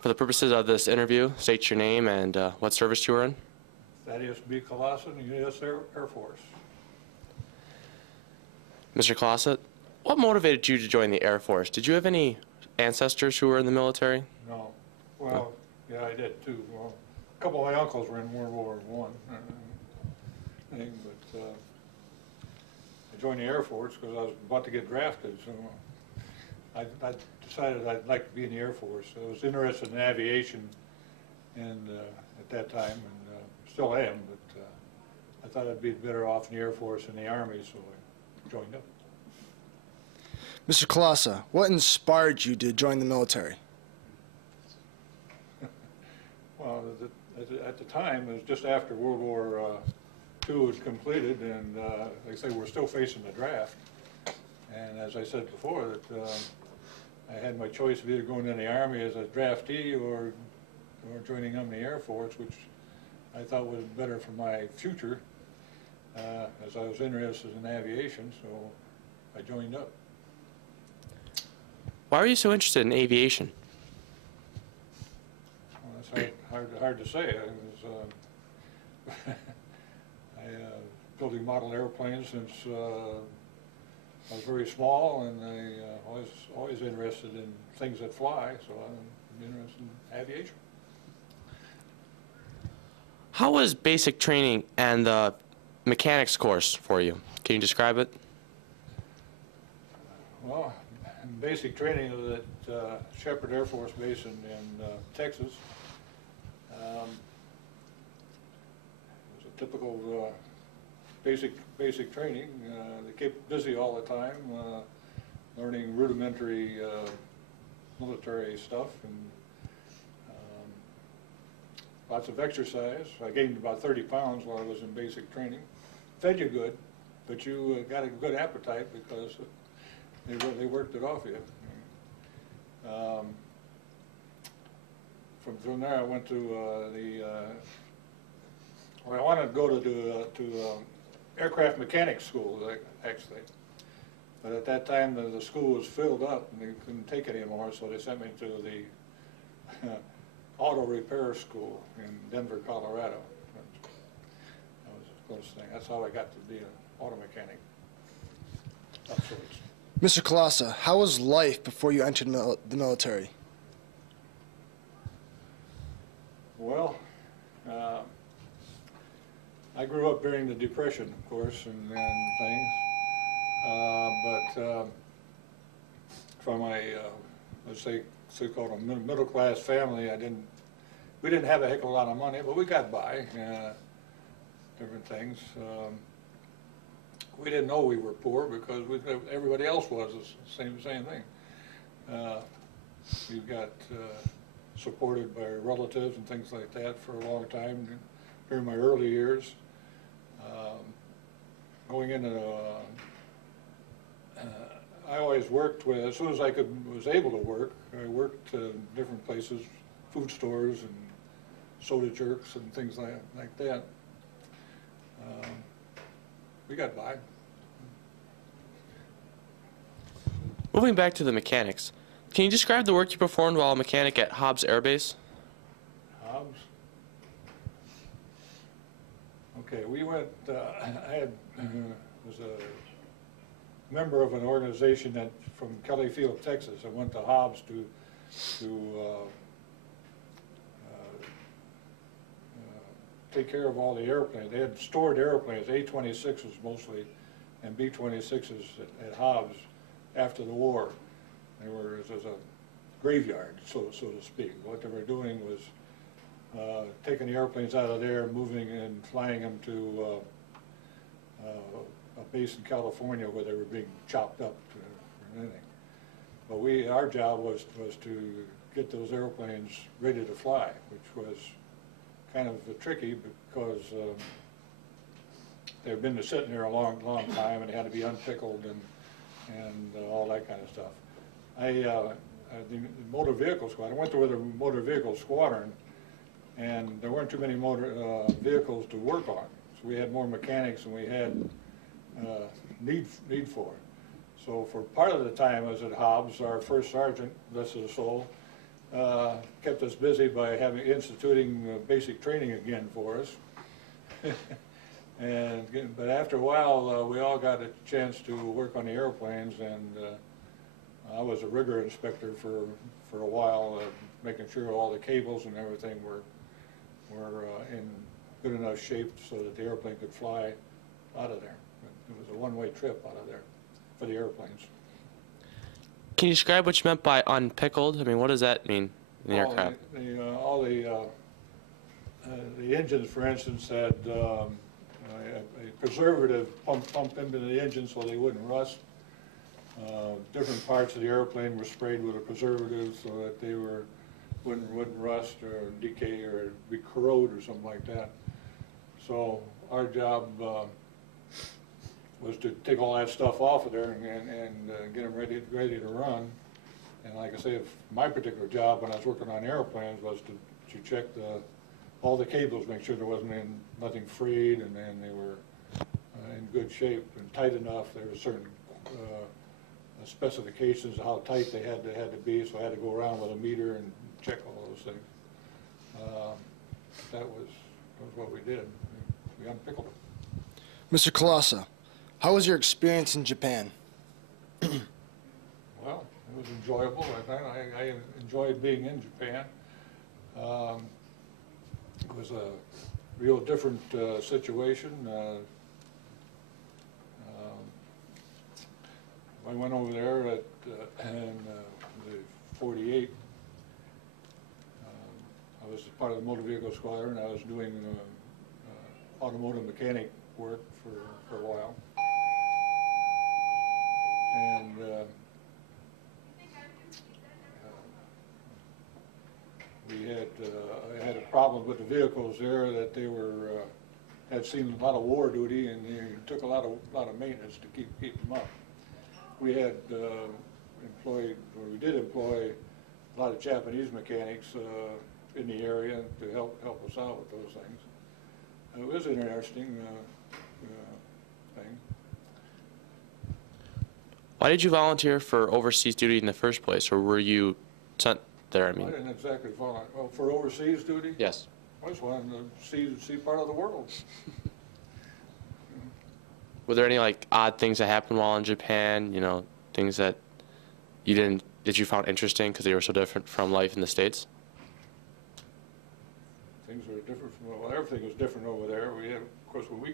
For the purposes of this interview, state your name and what service you were in. Thaddeus B. Kolassa, U.S. Air Force. Mr. Calasa, what motivated you to join the Air Force? Did you have any ancestors who were in the military? No. Well, yeah, I did too. Well, a couple of my uncles were in World War I. But I joined the Air Force because I was about to get drafted, so I decided I'd like to be in the Air Force. I was interested in aviation and at that time, and still am, but I thought I'd be better off in the Air Force than the Army, so I joined up. Mr. Kolassa, what inspired you to join the military? Well, at the time, it was just after World War II was completed, and like I say, we're still facing the draft. And as I said before, that I had my choice of either going in the Army as a draftee or joining them in the Air Force, which I thought was better for my future, as I was interested in aviation, so I joined up. Why were you so interested in aviation? Well, that's hard to say. I was building model airplanes since I was very small, and I was always interested in things that fly, so I'm interested in aviation. How was basic training and the mechanics course for you? Can you describe it? Well, basic training was at Shepherd Air Force Base in Texas. It was a typical basic training. They kept busy all the time, learning rudimentary military stuff, and lots of exercise. I gained about 30 pounds while I was in basic training. Fed you good, but you got a good appetite because they worked it off you. From there, I went to I wanted to go to aircraft mechanics school, actually. But at that time, the school was filled up, and they couldn't take it anymore, so they sent me to the auto repair school in Denver, Colorado. That was the closest thing. That's how I got to be an auto mechanic of sorts. Mr. Kolassa, how was life before you entered the military? Well, I grew up during the Depression, of course, and things. But from a, let's say, so-called a middle-class family, we didn't have a heck of a lot of money, but we got by, different things. We didn't know we were poor because everybody else was the same thing. We got supported by relatives and things like that for a long time during my early years. Going into I always worked with, as soon as I was able to work, I worked different places, food stores and soda jerks and things like that. We got by. Moving back to the mechanics, can you describe the work you performed while a mechanic at Hobbs Air Base? Hobbs? Okay, we went, I was a member of an organization from Kelly Field, Texas. I went to Hobbs to take care of all the airplanes. They had stored airplanes, A-26s mostly, and B-26s at Hobbs after the war. They were as a graveyard, so to speak. What they were doing was taking the airplanes out of there, moving and flying them to a base in California where they were being chopped up or anything. But our job was to get those airplanes ready to fly, which was kind of tricky because they've been sitting there a long time, and they had to be unpickled and all that kind of stuff. The motor vehicle squadron, I went to the motor vehicle squadron, and there weren't too many motor vehicles to work on. So we had more mechanics than we had need for. So for part of the time I was at Hobbs, our first sergeant, bless his soul, kept us busy by instituting basic training again for us. But after a while, we all got a chance to work on the airplanes, and I was a rigger inspector for a while, making sure all the cables and everything were in good enough shape so that the airplane could fly out of there. It was a one-way trip out of there for the airplanes. Can you describe what you meant by unpickled? I mean, what does that mean in the aircraft? All the engines, for instance, had a preservative pumped into the engine so they wouldn't rust. Different parts of the airplane were sprayed with a preservative so that they wouldn't rust or decay or be corrode or something like that. So our job was to take all that stuff off of there and get them ready to run. And like I say, my particular job when I was working on airplanes was to check all the cables, make sure there wasn't nothing frayed, and then they were in good shape and tight enough. There were certain specifications of how tight they had to be, so I had to go around with a meter and check all those things. That was what we did. We unpickled them. Mr. Calasa, how was your experience in Japan? Well, it was enjoyable. I enjoyed being in Japan. It was a real different situation. I went over there in the 48. I was part of the motor vehicle squadron. I was doing automotive mechanic work for a while. And I had a problem with the vehicles there that they had seen a lot of war duty, and it took a lot of maintenance to keep them up. We had we did employ a lot of Japanese mechanics in the area to help us out with those things. It was an interesting thing. Why did you volunteer for overseas duty in the first place, or were you sent there? I mean, I didn't exactly volunteer. Well, for overseas duty? Yes. I just wanted to see part of the world. Were there any like odd things that happened while in Japan? You know, things that you found interesting because they were so different from life in the States? Things were different well, everything was different over there. We had, of course, when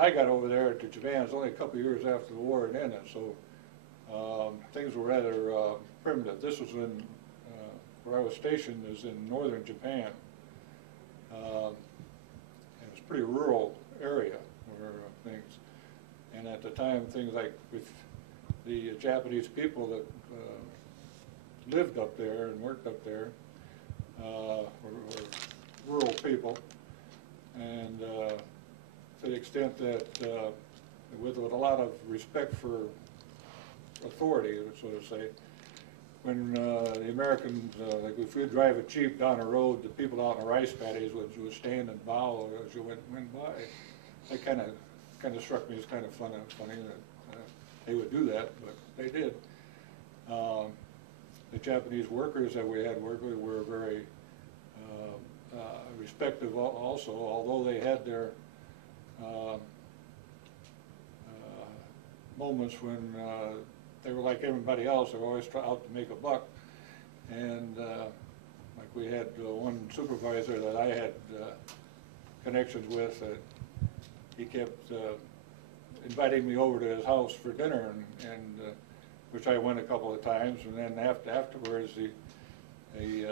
I got over there to Japan, it was only a couple of years after the war had ended, so things were rather primitive. This was where I was stationed is in northern Japan. And it was a pretty rural area where things, and at the time things like with the Japanese people that lived up there and worked up there were rural people, and to the extent that with a lot of respect for authority, so to say, when the Americans, like if we drive a Jeep down the road, the people out in the rice paddies would stand and bow as you went by. That kind of struck me as kind of funny that they would do that, but they did. The Japanese workers that we had worked with were very respectful also, although they had their moments when they were like everybody else. They were always out to make a buck. And like we had one supervisor that I had connections with, that he kept inviting me over to his house for dinner, and which I went a couple of times. And then afterwards, he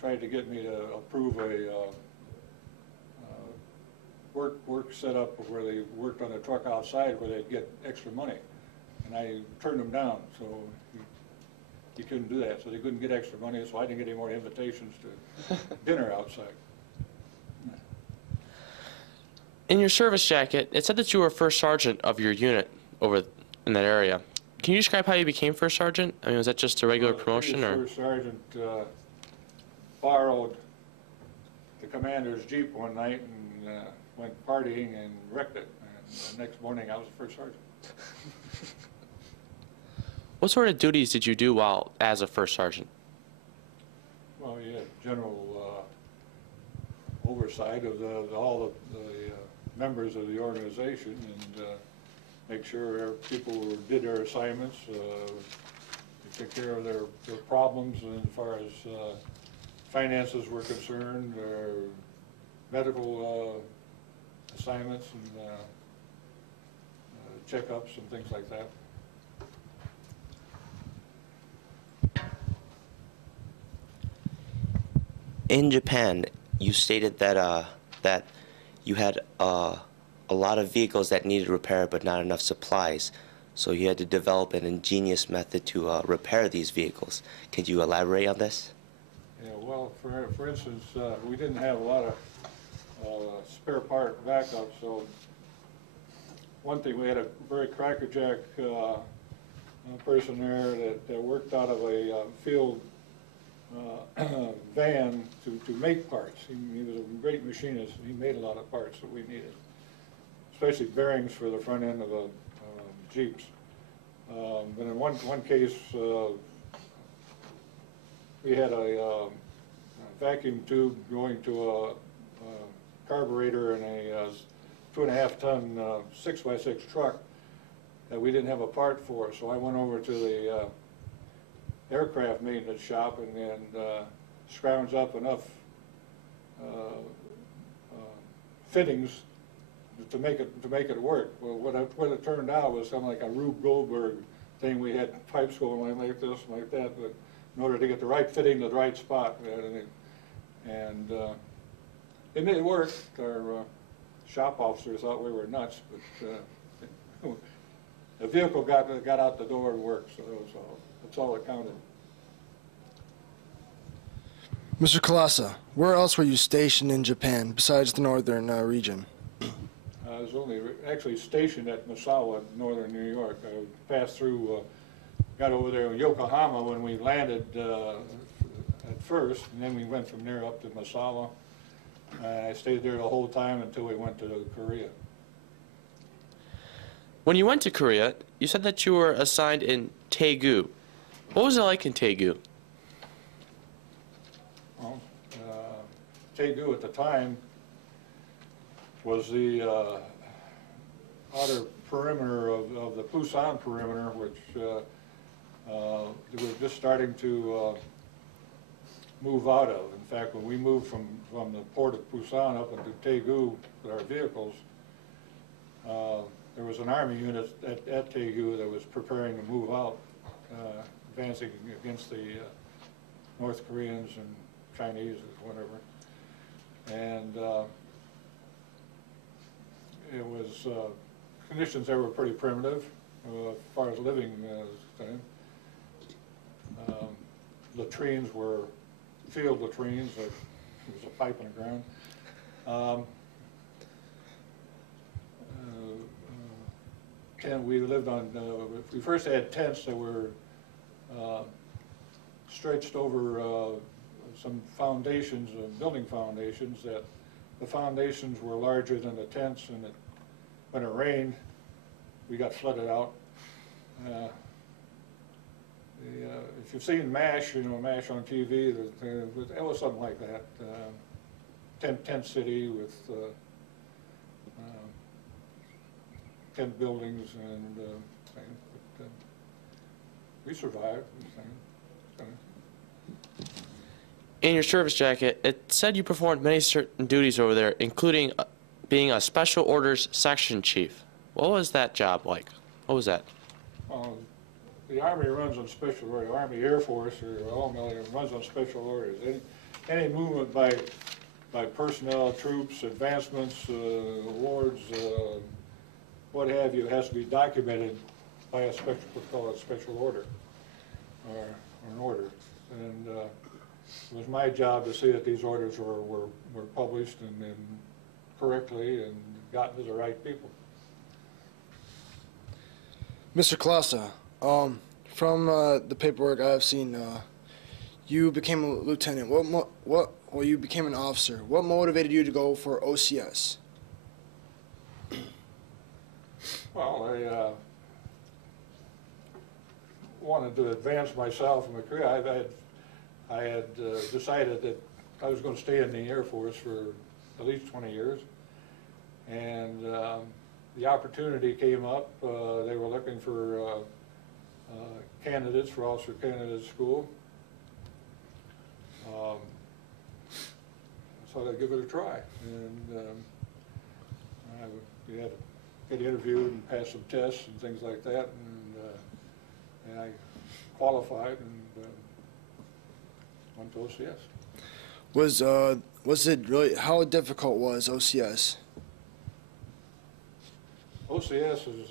tried to get me to approve a work set up where they worked on a truck outside where they'd get extra money. And I turned him down, so he couldn't do that. So they couldn't get extra money, so I didn't get any more invitations to dinner outside. In your service jacket, it said that you were first sergeant of your unit over in that area. Can you describe how you became first sergeant? I mean, was that just a regular promotion, or? First sergeant borrowed the commander's Jeep one night and went partying and wrecked it. And the next morning, I was the first sergeant. What sort of duties did you do while as a first sergeant? Well, you had general oversight of all the members of the organization, and make sure people did their assignments, took care of their problems as far as finances were concerned, or medical assignments and checkups and things like that. In Japan, you stated that that you had a lot of vehicles that needed repair but not enough supplies. So you had to develop an ingenious method to repair these vehicles. Could you elaborate on this? Yeah, well, for instance, we didn't have a lot of spare part backup, so one thing, we had a very crackerjack person there that worked out of a field van to make parts. He was a great machinist, and he made a lot of parts that we needed, especially bearings for the front end of the Jeeps. But in one case, we had a vacuum tube going to a carburetor in a 2.5-ton 6x6 truck that we didn't have a part for. So I went over to the aircraft maintenance shop and scrounged up enough fittings to make it work. Well, what it turned out was something like a Rube Goldberg thing. We had pipes going like this and like that, but in order to get the right fitting to the right spot, and it worked. Our shop officer thought we were nuts, but the vehicle got out the door and worked, so that's all that counted. Mr. Calasa, where else were you stationed in Japan besides the northern region? I was only actually stationed at Misawa, northern New York. I passed through, got over there in Yokohama when we landed at first, and then we went from there up to Misawa. I stayed there the whole time until we went to Korea. When you went to Korea, you said that you were assigned in Daegu. What was it like in Daegu? Well, Daegu at the time was the outer perimeter of the Busan perimeter, which we were just starting to move out of. In fact, when we moved from the port of Busan up into Daegu with our vehicles, there was an army unit at Daegu that was preparing to move out, advancing against the North Koreans and Chinese or whatever. And it was conditions there were pretty primitive as far as living thing. Latrines were field latrines. There was a pipe in the ground. We lived on, we first had tents that were stretched over some foundations, building foundations, that the foundations were larger than the tents, and when it rained, we got flooded out. If you've seen MASH, MASH on TV, it was something like that. Tent city with tent buildings and things. But, we survived. In your service jacket, it said you performed many certain duties over there, including being a Special Orders Section Chief. What was that job like? What was that? Well, the Army runs on special orders. Army Air Force or all military runs on special orders. Any movement by personnel, troops, advancements, awards, what have you, has to be documented by a special, what's called a special order or an order. And it was my job to see that these orders were published and correctly and gotten to the right people. Mr. Kolassa, from the paperwork I've seen, you became a lieutenant. Well, you became an officer. What motivated you to go for OCS? Well, I wanted to advance myself in my career. I had decided that I was going to stay in the Air Force for at least 20 years. And the opportunity came up. They were looking for candidates for officer candidate school. So I'd give it a try. And we had to get interviewed and pass some tests and things like that. And I qualified and went to OCS. Was it really, how difficult was OCS? OCS is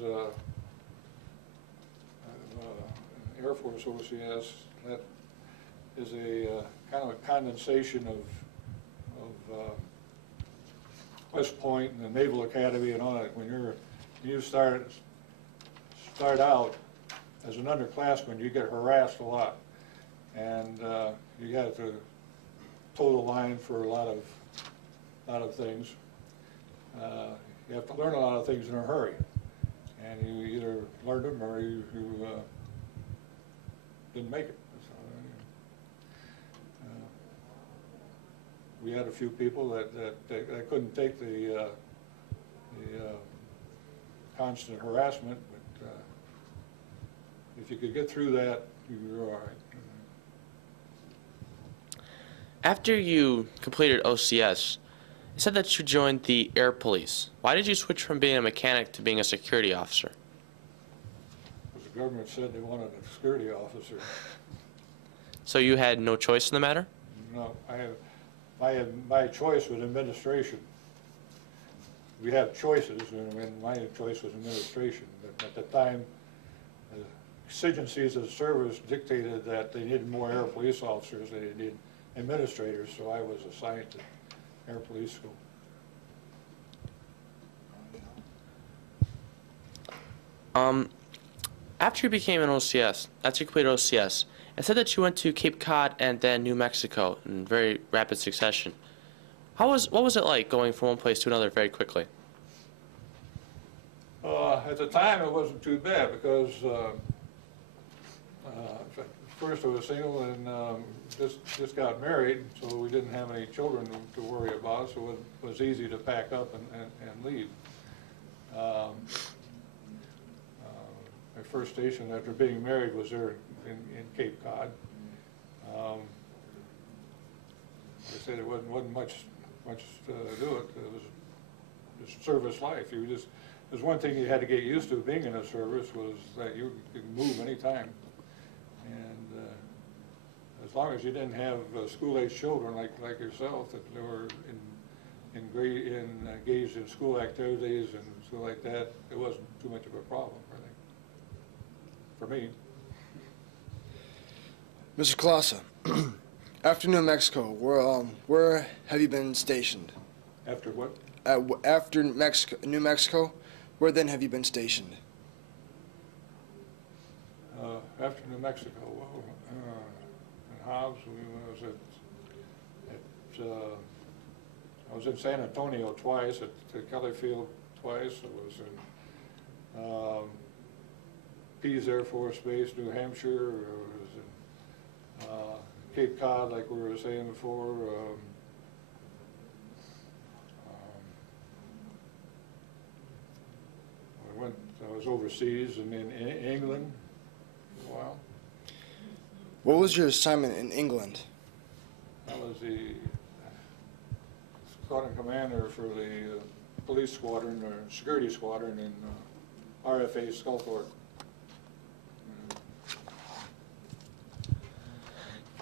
Air Force OCS. That is a kind of a condensation of West Point and the Naval Academy and all that. When you start out as an underclassman, you get harassed a lot, and you have to toe the line for a lot of things. You have to learn a lot of things in a hurry, and you either learned them or you didn't make it. So, we had a few people that couldn't take the constant harassment, but if you could get through that, you were all right. After you completed OCS, it said that you joined the Air Police. Why did you switch from being a mechanic to being a security officer? Because the government said they wanted a security officer. So you had no choice in the matter? No, my choice was administration. We have choices, and my choice was administration. But at the time, the exigencies of the service dictated that they needed more Air Police officers, they needed administrators, so I was assigned to Air Police School. After you became an OCS, after you completed OCS, it said that you went to Cape Cod and then New Mexico in very rapid succession. What was it like going from one place to another very quickly? At the time, it wasn't too bad because first I was single and just got married, so we didn't have any children to worry about, so it was easy to pack up and leave. My first station after being married was there in Cape Cod. Like I said, it wasn't much to do it. It was just service life. There's one thing you had to get used to being in a service was that you could move anytime. And as long as you didn't have school-age children like yourself that they were engaged in school activities and stuff like that, it wasn't too much of a problem, really, for me. Mr. Calasa, after New Mexico, where have you been stationed? After what? After New Mexico, where then have you been stationed? After New Mexico, well, in Hobbs, I was in San Antonio twice, at Kelly Field twice. I was in Pease Air Force Base, New Hampshire. I was in Cape Cod, like we were saying before. I was overseas and in England for a while. What was your assignment in England? I was the squadron commander for the police squadron, or security squadron in RFA Sculthorpe.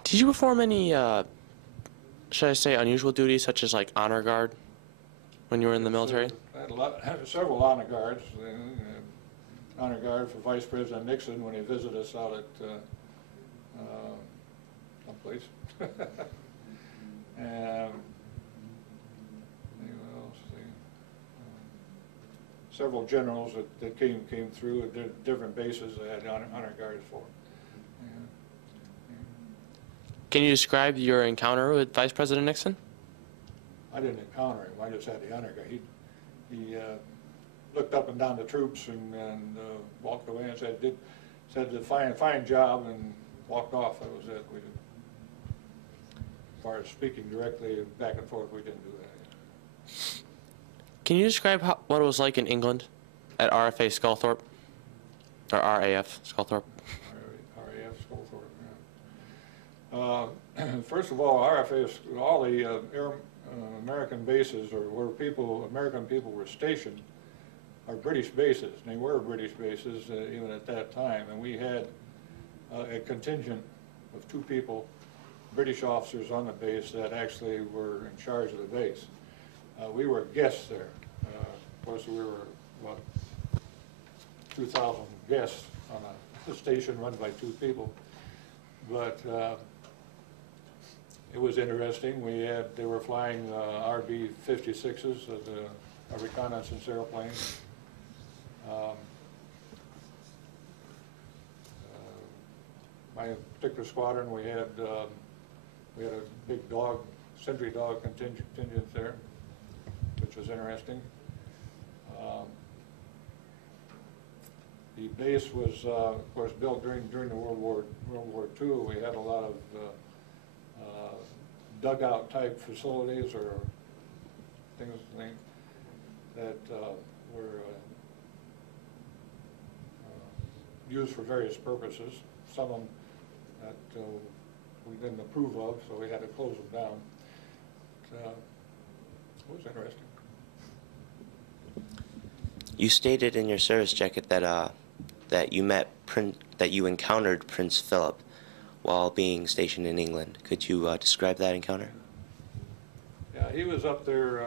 Did you perform any, should I say, unusual duties, such as like honor guard, when you were in the military? I had several honor guards. Honor guard for Vice President Nixon when he visited us out at someplace. And several generals that came through at different bases they had honor guards for. Can you describe your encounter with Vice President Nixon? I didn't encounter him. I just had the honor guard. He looked up and down the troops and walked away and said a fine job and walked off. That was it. far as speaking directly back and forth, we didn't do that. Can you describe what it was like in England at RFA Sculthorpe? Or RAF Sculthorpe? RAF Sculthorpe, yeah. First of all, RFA, all the American bases, or where American people were stationed, are British bases. And they were British bases even at that time. And we had a contingent of 2 people, British officers on the base, that actually were in charge of the base. We were guests there. Of course, we were about 2,000 guests on a station run by 2 people. But it was interesting. They were flying RB-56s, a reconnaissance airplane. My particular squadron, we had a big sentry dog contingent there, which was interesting. The base was, of course, built during the World War II. We had a lot of dugout type facilities or things that were used for various purposes. Some of them that we didn't approve of, so we had to close them down. It was interesting. You stated in your service jacket that that you encountered Prince Phillip while being stationed in England. Could you describe that encounter? Yeah, he was up there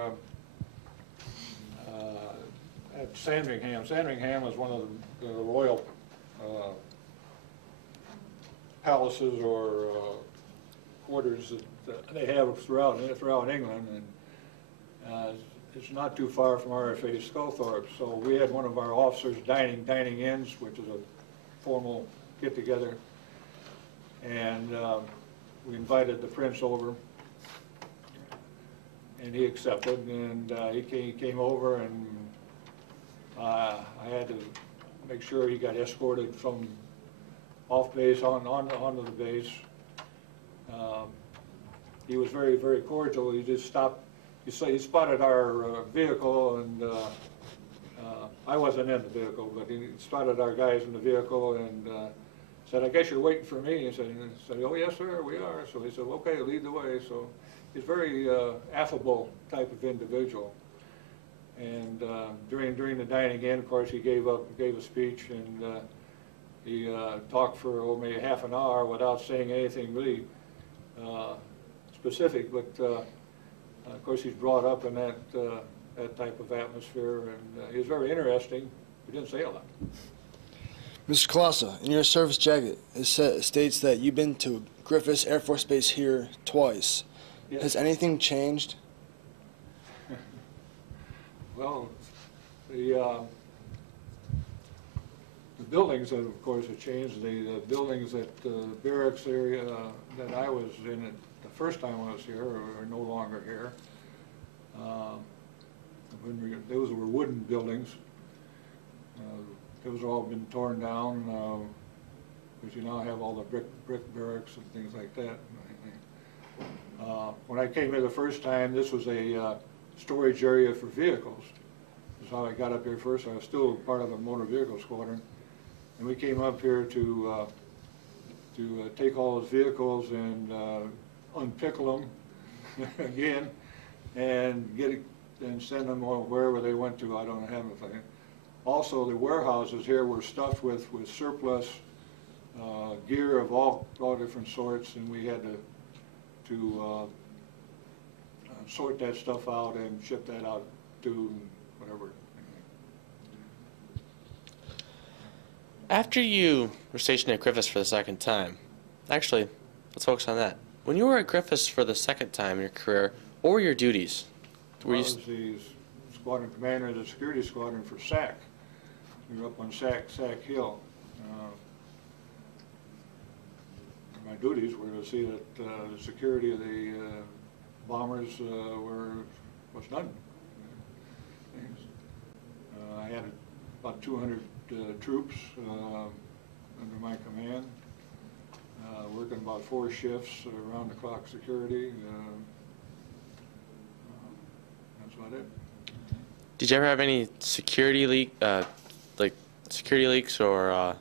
at Sandringham. Sandringham was one of the royal palaces or quarters that they have throughout England, and it's not too far from RFA Sculthorpe. So we had one of our officers dining ins, which is a formal get-together, and we invited the prince over, and he accepted, and he came over, and I had to make sure he got escorted from off base onto the base. He was very, very cordial. He just stopped. He spotted our vehicle, and I wasn't in the vehicle, but he spotted our guys in the vehicle and said, "I guess you're waiting for me." He said, "Oh yes, sir, we are." So he said, "Okay, lead the way." So he's a very affable type of individual. And during the dining in, of course, he gave a speech, and he talked for maybe half an hour without saying anything really specific, but of course he's brought up in that type of atmosphere, and he was very interesting. He didn't say a lot. Mr. Calasa, in your service jacket, it states that you've been to Griffiths Air Force Base here twice. Yes. Has anything changed? Well, the buildings, of course, have changed. The buildings at the barracks area that I was in the first time I was here are no longer here. Those were wooden buildings. Those have all been torn down, because you now have all the brick barracks and things like that. When I came here the first time, this was a storage area for vehicles. This is how I got up here first. I was still part of a motor vehicle squadron, and we came up here to take all those vehicles and unpickle them again, and send them wherever they went to. I don't have anything. Also, the warehouses here were stuffed with surplus gear of all different sorts, and we had to sort that stuff out and ship that out to whatever. After you were stationed at Griffiths for the second time, actually, let's focus on that. When you were at Griffiths for the second time in your career, what were your duties? I was the squadron commander of the security squadron for SAC. We were up on SAC Hill. My duties were to see that the security of the bombers was done. I had about 200 troops under my command. working about 4 shifts, around the clock security. That's about it. Did you ever have any security like security leaks or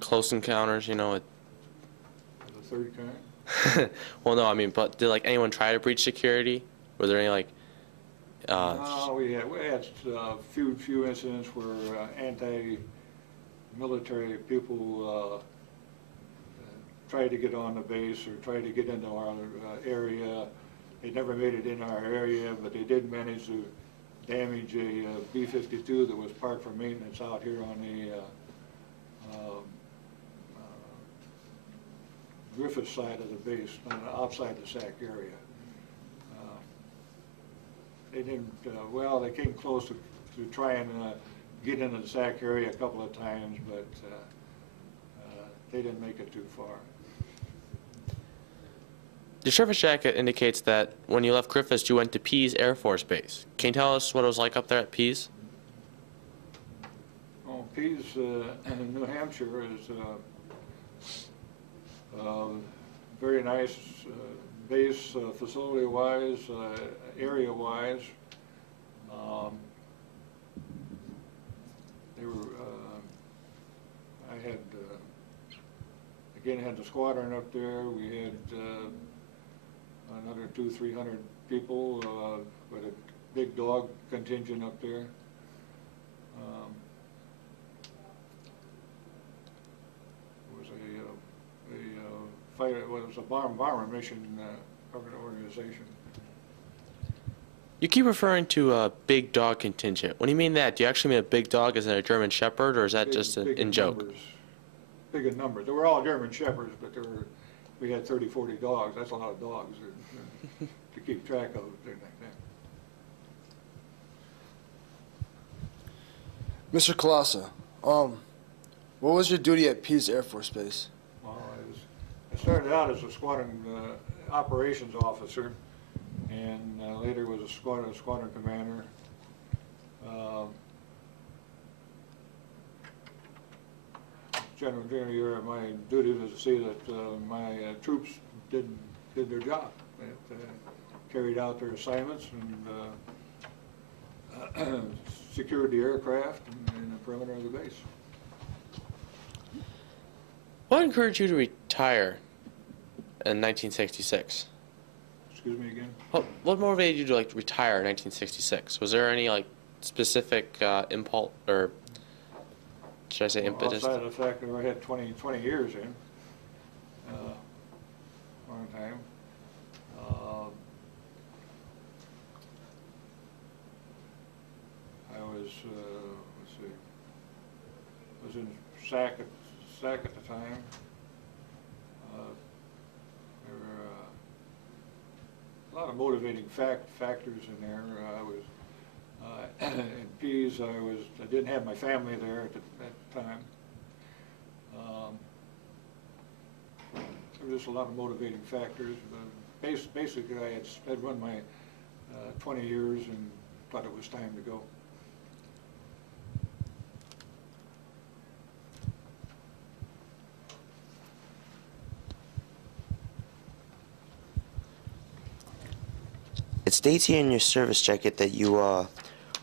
close encounters? You know, with The third kind. well, no, I mean, but did like anyone try to breach security? Were there any like? No, we had a few incidents where anti-military people tried to get on the base or tried to get into our area. They never made it in our area, but they did manage to damage a B-52 that was parked for maintenance out here on the Griffith side of the base, outside the SAC area. They didn't, well, they came close to try and get into the SAC area a couple of times, but they didn't make it too far. Your service jacket indicates that when you left Griffith, you went to Pease Air Force Base. Can you tell us what it was like up there at Pease? Oh, Pease, New Hampshire is very nice base, facility-wise, area-wise. They were, I had, again, had the squadron up there. We had another 200-300 people with a big dog contingent up there. It was a fighter. It was a bomber mission organization. You keep referring to a big dog contingent. When you mean that, do you actually mean a big dog as in a German Shepherd, or is that just an in-joke? Big in numbers. They were all German Shepherds, but we had 30, 40 dogs. That's a lot of dogs to keep track of, things like that. Mr. Calasa, what was your duty at Pease Air Force Base? Well, I started out as a squadron operations officer, and later was a squadron commander. Generally, my duty was to see that my troops did their job, that carried out their assignments and secured the aircraft and the perimeter of the base. What encouraged you to retire in 1966? Excuse me again? What motivated you to like retire in 1966? Was there any like specific impulse, or should I say impetus? Outside of the fact that I had 20 years in, long time. I was, let's see, was in SAC at the time. There were a lot of motivating factors in there. I was in Pease. I didn't have my family there at that time. There was just a lot of motivating factors. Basically, I'd run my 20 years and thought it was time to go. It states here in your service jacket that you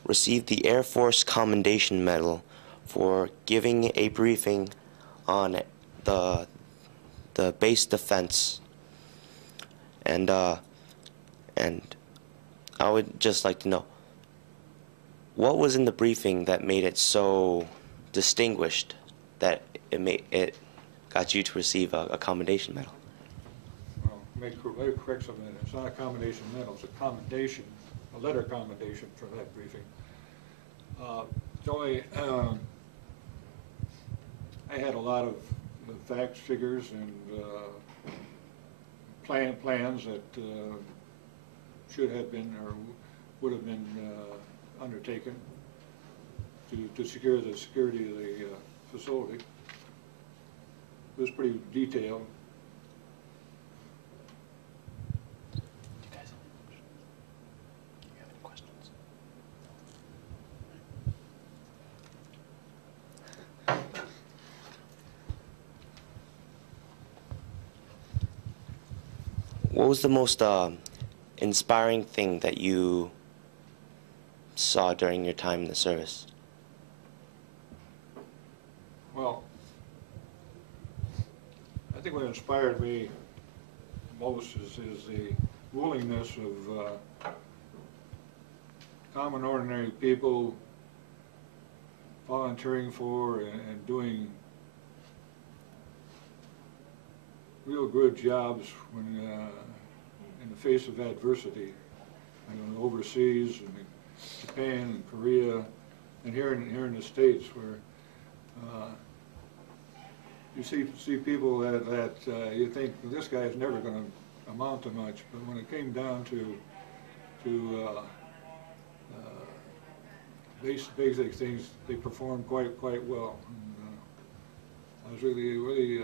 received the Air Force Commendation Medal for giving a briefing on the base defense. And I would just like to know, what was in the briefing that made it so distinguished that it got you to receive a commendation medal? Well, very correct something. It's not a commendation medal, it's a commendation, a letter commendation for that briefing. It's only, I had a lot of facts, figures, and plans that should have been or would have been undertaken to secure the security of the facility. It was pretty detailed. What was the most inspiring thing that you saw during your time in the service? Well, I think what inspired me most is the willingness of common, ordinary people volunteering for and doing real good jobs when in the face of adversity. You know, overseas, in Japan and Korea, and here in the States, where you see people that you think, well, this guy's never going to amount to much, but when it came down to basic things, they performed quite well. And, I was really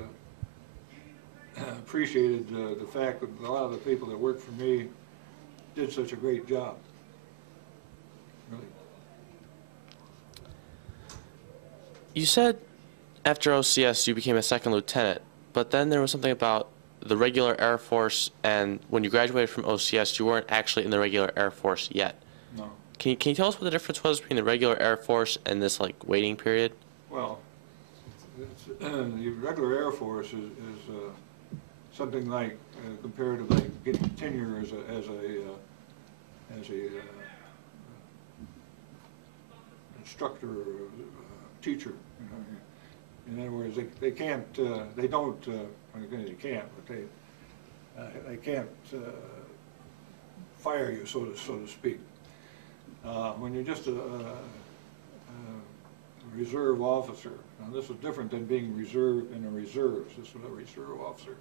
appreciated the fact that a lot of the people that worked for me did such a great job. Really. You said after OCS you became a second lieutenant, but then there was something about the regular Air Force, and when you graduated from OCS, you weren't actually in the regular Air Force yet. No. Can you tell us what the difference was between the regular Air Force and this like waiting period? Well, the regular Air Force is something like compared to like getting tenure as a instructor or teacher. You know? In other words, they can't, they don't. They can't, but they can't fire you, so to speak. When you're just a reserve officer, now this is different than being reserved in the reserves. This is a reserve officer.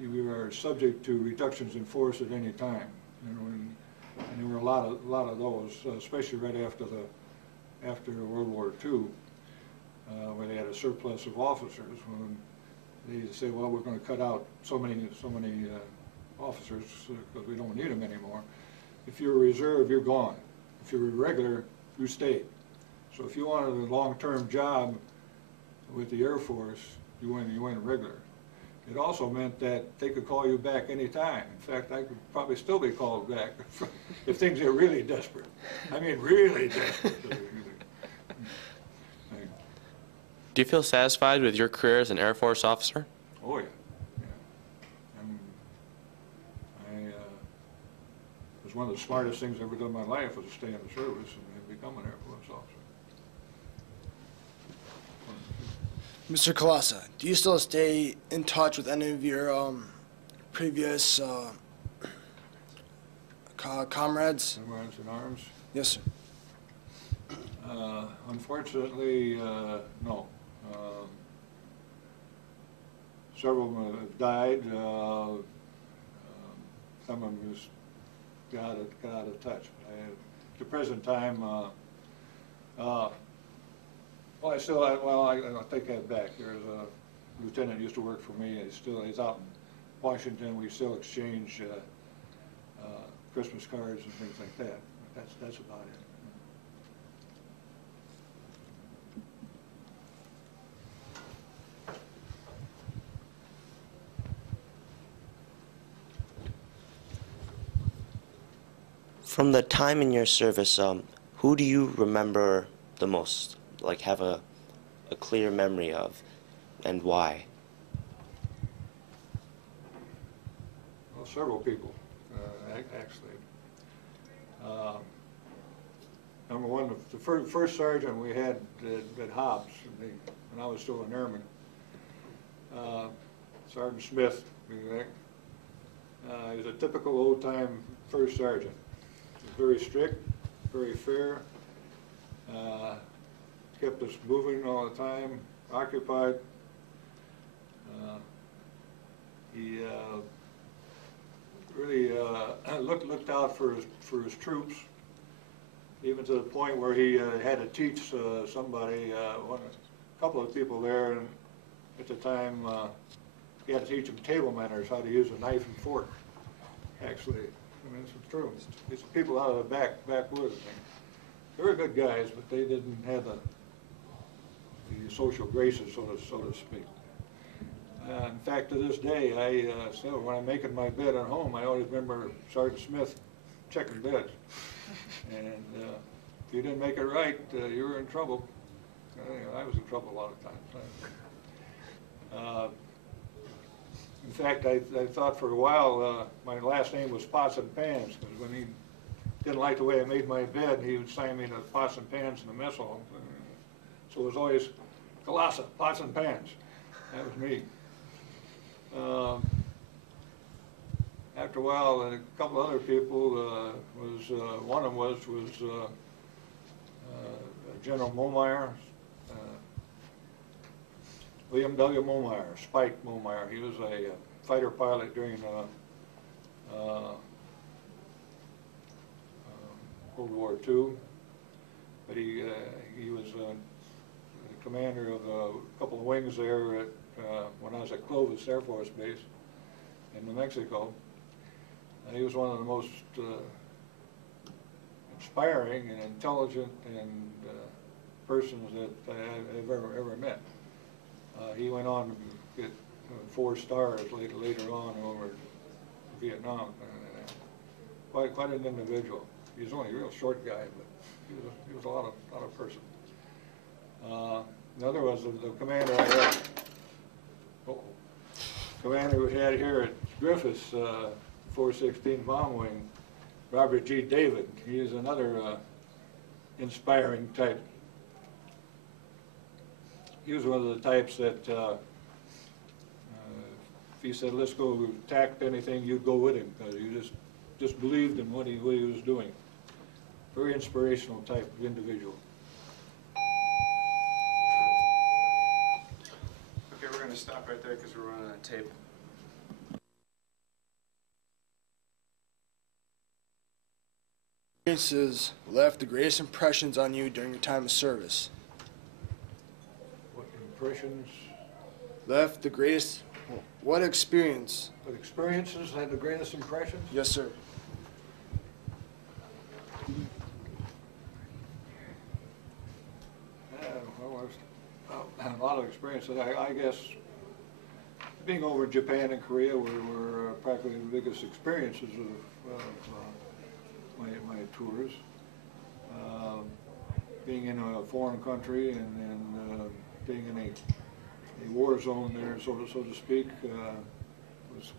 You are subject to reductions in force at any time. You know, and there were a lot of those, especially right after World War II, where they had a surplus of officers. When they say, well, we're going to cut out so many officers because we don't need them anymore. If you're a reserve, you're gone. If you're a regular, you stayed. So if you wanted a long-term job with the Air Force, you went regular. It also meant that they could call you back anytime. In fact, I could probably still be called back if things get really desperate. I mean, really desperate. Do you feel satisfied with your career as an Air Force officer? Oh, yeah. It was one of the smartest things I've ever done in my life was to stay in the service and become an Air Force officer. Mr. Calasa, do you still stay in touch with any of your previous comrades? Comrades in arms? Yes, sir. Unfortunately, no. Several of them have died. Some of them just got out of touch. At the present time, well, I take that back. There's a lieutenant who used to work for me. He's out in Washington. We still exchange Christmas cards and things like that. That's about it. From the time in your service, who do you remember the most? Like have a clear memory of, and why? Well, several people, actually. Number one, the first sergeant we had at Hobbs, when I was still an airman, Sergeant Smith, he was a typical old-time first sergeant. Very strict, very fair, kept us moving all the time, occupied. He really looked out for his troops, even to the point where he had to teach somebody, a couple of people there, and at the time he had to teach them table manners, how to use a knife and fork, actually. I mean, it's true. It's people out of the backwoods. They were good guys, but they didn't have the social graces, so to speak. In fact, to this day, still, when I'm making my bed at home, I always remember Sergeant Smith checking beds. And if you didn't make it right, you were in trouble. I was in trouble a lot of times. In fact, I thought for a while my last name was Pots and Pans, because when he didn't like the way I made my bed, he would sign me to Pots and Pans in the mess hall. So it was always Calasa, Pots and Pans. That was me. After a while, a couple other people one of them was General Momyer, William W Momyer, Spike Momyer. He was a fighter pilot during World War II, but he was the commander of a couple of wings there at, when I was at Clovis Air Force Base in New Mexico. He was one of the most inspiring and intelligent and persons that I've ever met. He went on to get 4 stars later on over Vietnam. Quite an individual. He was only a real short guy, but he was a lot of person. Another was the commander I had. Commander we had here at Griffiths, 416 Bomb Wing, Robert G. David. He is another inspiring type. He was one of the types that if he said, let's go attack anything, you'd go with him, because you just believed in what he was doing. Very inspirational type of individual. Okay, we're going to stop right there because we're running out of tape. Experiences left the greatest impressions on you during your time of service? What impressions? Left the greatest, what experience? What experiences had the greatest impressions? Yes, sir. Well, a lot of experiences. I guess being over in Japan and Korea were practically the biggest experiences of my tours. Being in a foreign country and being in a war zone there, so to speak, was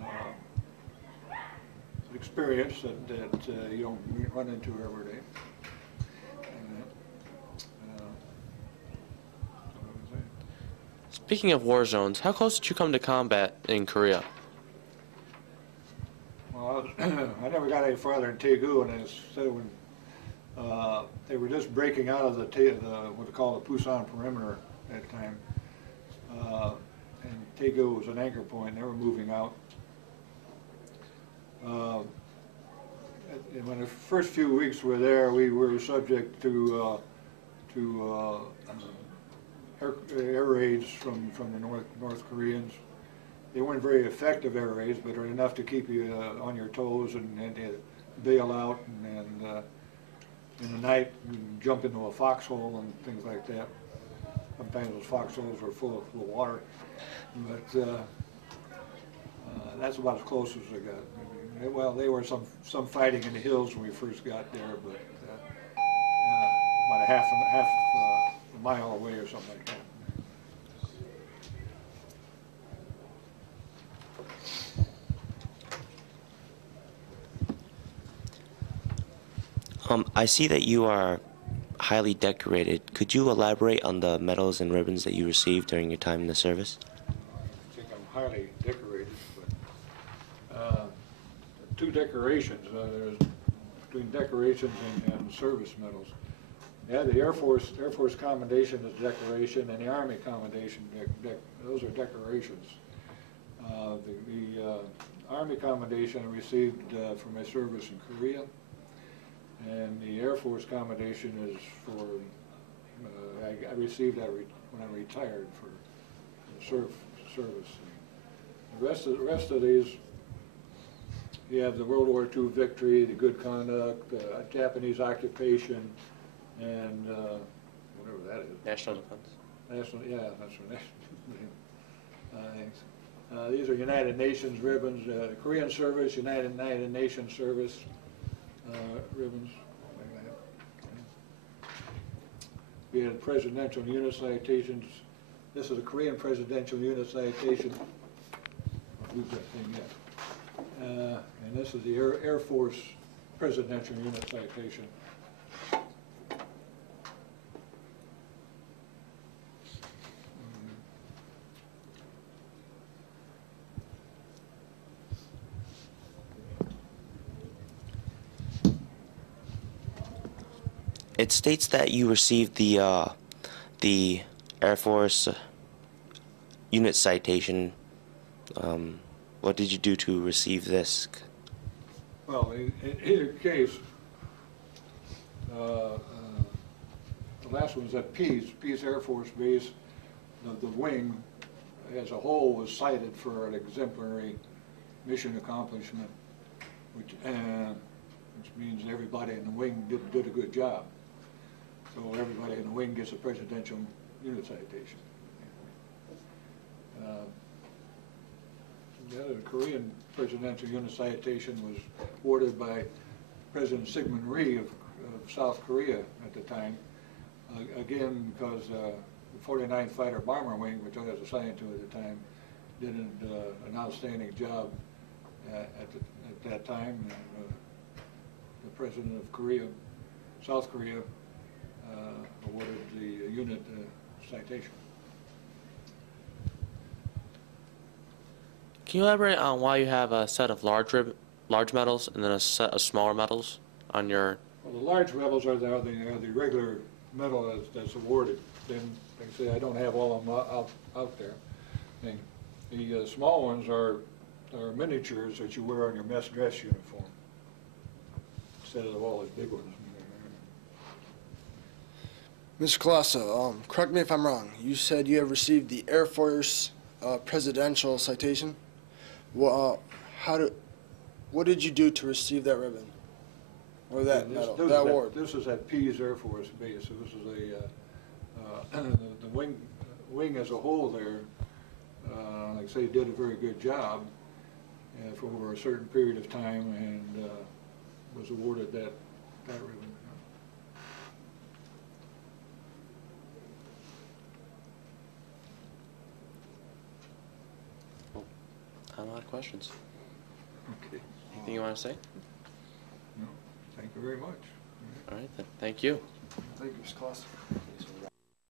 an experience that you don't run into every day. Speaking of war zones, how close did you come to combat in Korea? Well, I never got any farther in Taegu, and I said when they were just breaking out of what they call the Pusan perimeter at that time, and Taegu was an anchor point. They were moving out. When the first few weeks were there, we were subject to air raids from the North Koreans. They weren't very effective air raids, but are enough to keep you on your toes and bail out. And in the night, you jump into a foxhole and things like that. Sometimes those foxholes were full of water, but that's about as close as I got. Well, there were some fighting in the hills when we first got there, but about a half a mile away or something like that. I see that you are highly decorated. Could you elaborate on the medals and ribbons that you received during your time in the service? I think I'm highly decorated, but 2 decorations. There's between decorations and service medals. Yeah, the Air Force Commendation is decoration, and the Army Commendation, those are decorations. The Army Commendation I received for my service in Korea, and the Air Force Commendation is for, I received that when I retired for service. The rest of these, you have the World War II victory, the good conduct, Japanese occupation, and whatever that is. National Defense. Yeah, that's what These are United Nations ribbons, Korean Service, United Nations Service ribbons. We had presidential unit citations. This is a Korean presidential unit citation. I'll lose that thing yet. And this is the Air Force presidential unit citation. It states that you received the Air Force unit citation. What did you do to receive this? Well, in either case, the last one was at Pease Air Force Base. The wing as a whole was cited for an exemplary mission accomplishment, which means everybody in the wing did a good job. So everybody in the wing gets a presidential unit citation. The other Korean presidential unit citation was awarded by President Syngman Rhee of South Korea at the time. Again, because the 49th Fighter Bomber Wing, which I was assigned to at the time, did an outstanding job at that time. The President of Korea, South Korea, awarded the unit citation. Can you elaborate on why you have a set of large medals and then a set of smaller medals on your? Well, the large medals are the regular medal that's awarded. Then, like I say, I don't have all of them out there. The small ones are miniatures that you wear on your mess dress uniform instead of all those big ones. Mr. Calasa, correct me if I'm wrong. You said you have received the Air Force presidential citation. Well, what did you do to receive that ribbon or that medal, that award? This is at Pease Air Force Base. So this is the wing as a whole there. Like I say, did a very good job for over a certain period of time, and was awarded that ribbon. I have a lot of questions. Okay. Anything you want to say? No. Thank you very much. All right, then. Thank you. Thank you, Mr. Calasa.